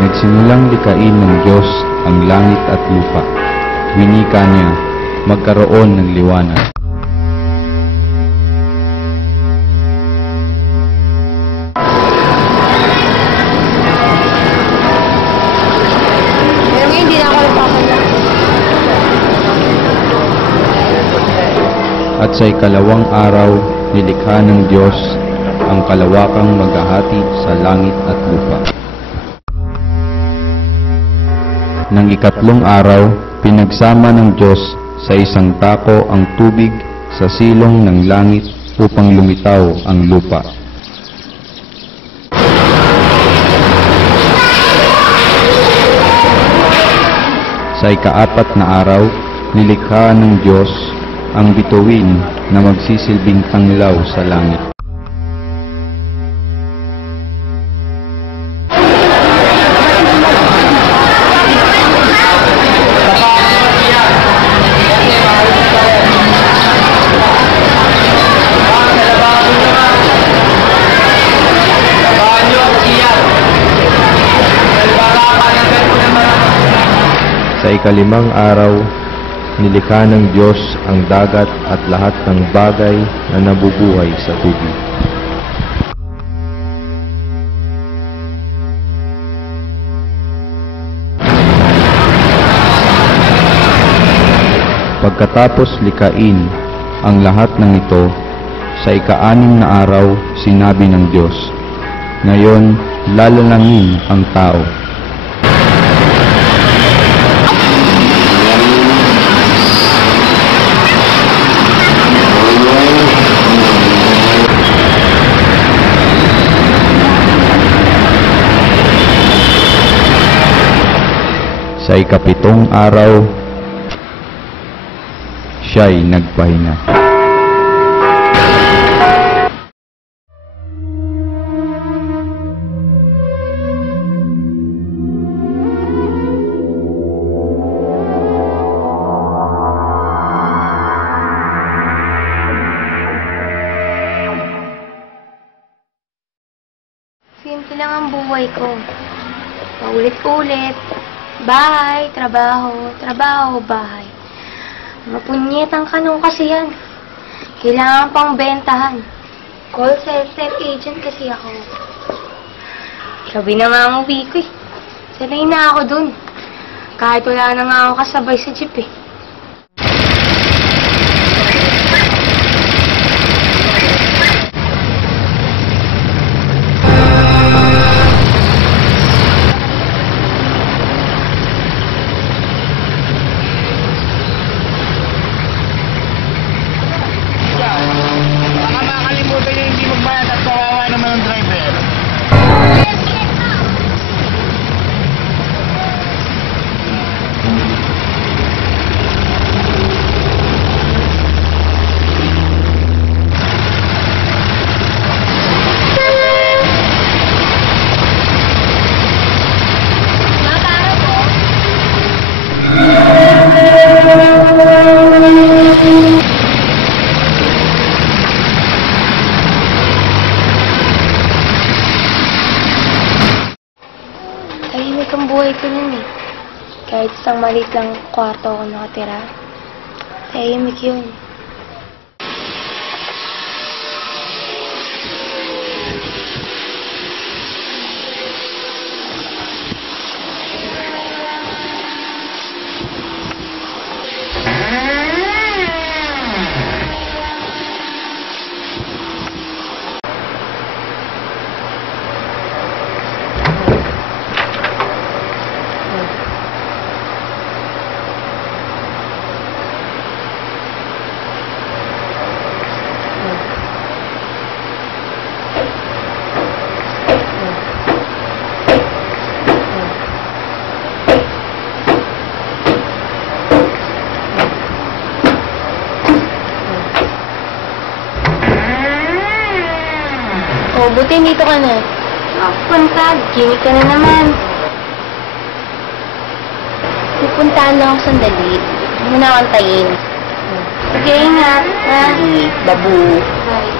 Nagsimulang likain ng Diyos ang langit at lupa. Winika niya, magkaroon ng liwanag. Pero ngayon, hindi na ako nagpapala. At sa ikalawang araw, nilikha ng Diyos ang kalawakang maghahati sa langit at lupa. Nang ikatlong araw, pinagsama ng Diyos sa isang tako ang tubig sa silong ng langit upang lumitaw ang lupa. Sa ikaapat na araw, nilikha ng Diyos ang bituin na magsisilbing tanglaw sa langit. Sa ikalimang araw, nilikha ng Diyos ang dagat at lahat ng bagay na nabubuhay sa tubig. Pagkatapos likain ang lahat ng ito, sa ika-6 na araw, sinabi ng Diyos, "Ngayon, lalanangin ang tao." Sa ika-7 araw, siya'y nagpahinga. Simple lang ang buhay ko. Paulit-ulit. Bahay, trabaho, trabaho, bahay. Mapunyetang kanong kasi yan. Kailangan pang bentahan. Call center agent kasi ako. Sabi na nga ang uwi ko eh. Sanay na ako dun. Kahit wala na nga ako kasabay sa jeep eh. Baka makakalimutan niya hindi magbayad at kawawa naman ang driver. Tahimik ang buhay ko nun eh. Kahit isang maliit lang kwarto ako nakatira. Tahimik yun. Oh, buti dito ka na. Punta, gimik ka na naman. Pupuntahan lang ako sandali. Hindi mo na antayin. Sige, ingat. Ha? Babu. Bye.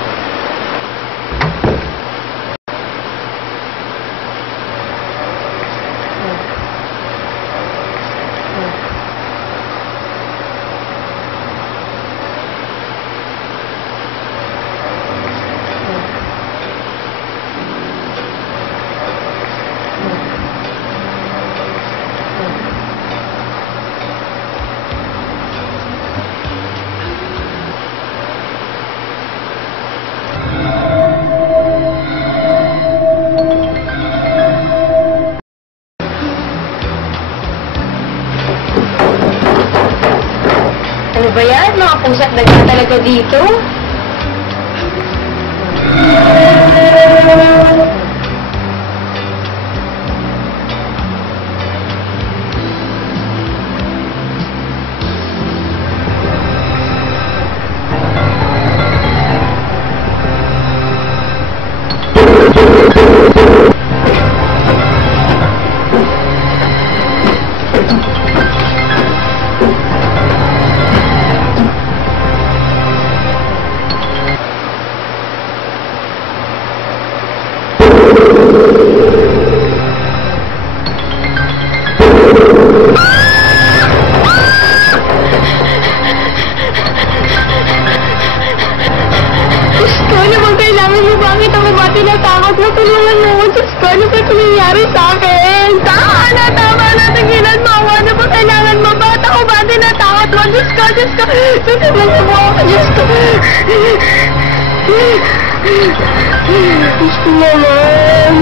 mga pusa't daga talaga dito. Tulungan mo ako, Diyos ko. Ano ba ito nangyari sa akin? Tama na, tigilan mo ako. Ano ba kailangan mo? Bakit ako ba tinatakot mo? Diyos ko. Tulungan mo ako, Diyos ko. Diyos ko naman.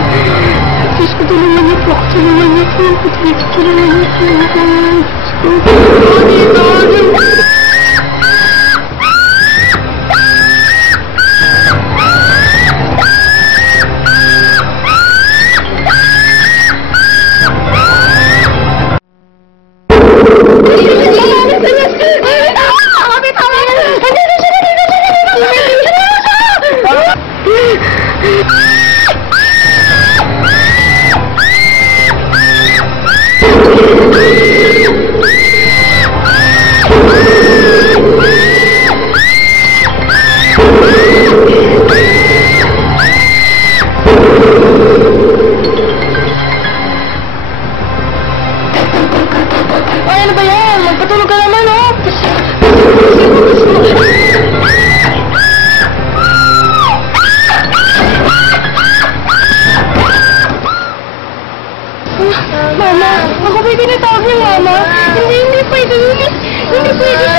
Diyos ko, tulungan niyo po ako. Tulungan niyo po ako. Tulungan niyo po ako. Diyos ko. Dito. Ano ba yan? Magpatulog ka naman, oh! Mama, ako ba tinatawag niyo, Mama? Hindi pwede. Hindi pwede.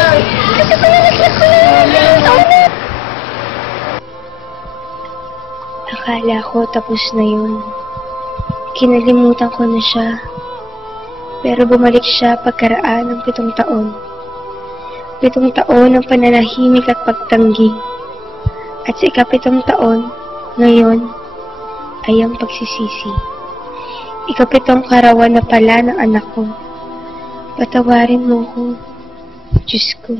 Kasi pananaglag ko na. Akala ko tapos na yun. Kinalimutan ko na siya. Pero bumalik siya pagkaraan ng 7 taon. 7 taon ng pananahimik at pagtanggi. At sa ika-7 taon, ngayon, ay ang pagsisisi. Ika-7 karawan na pala ng anak ko. Patawarin mo ko, Diyos ko.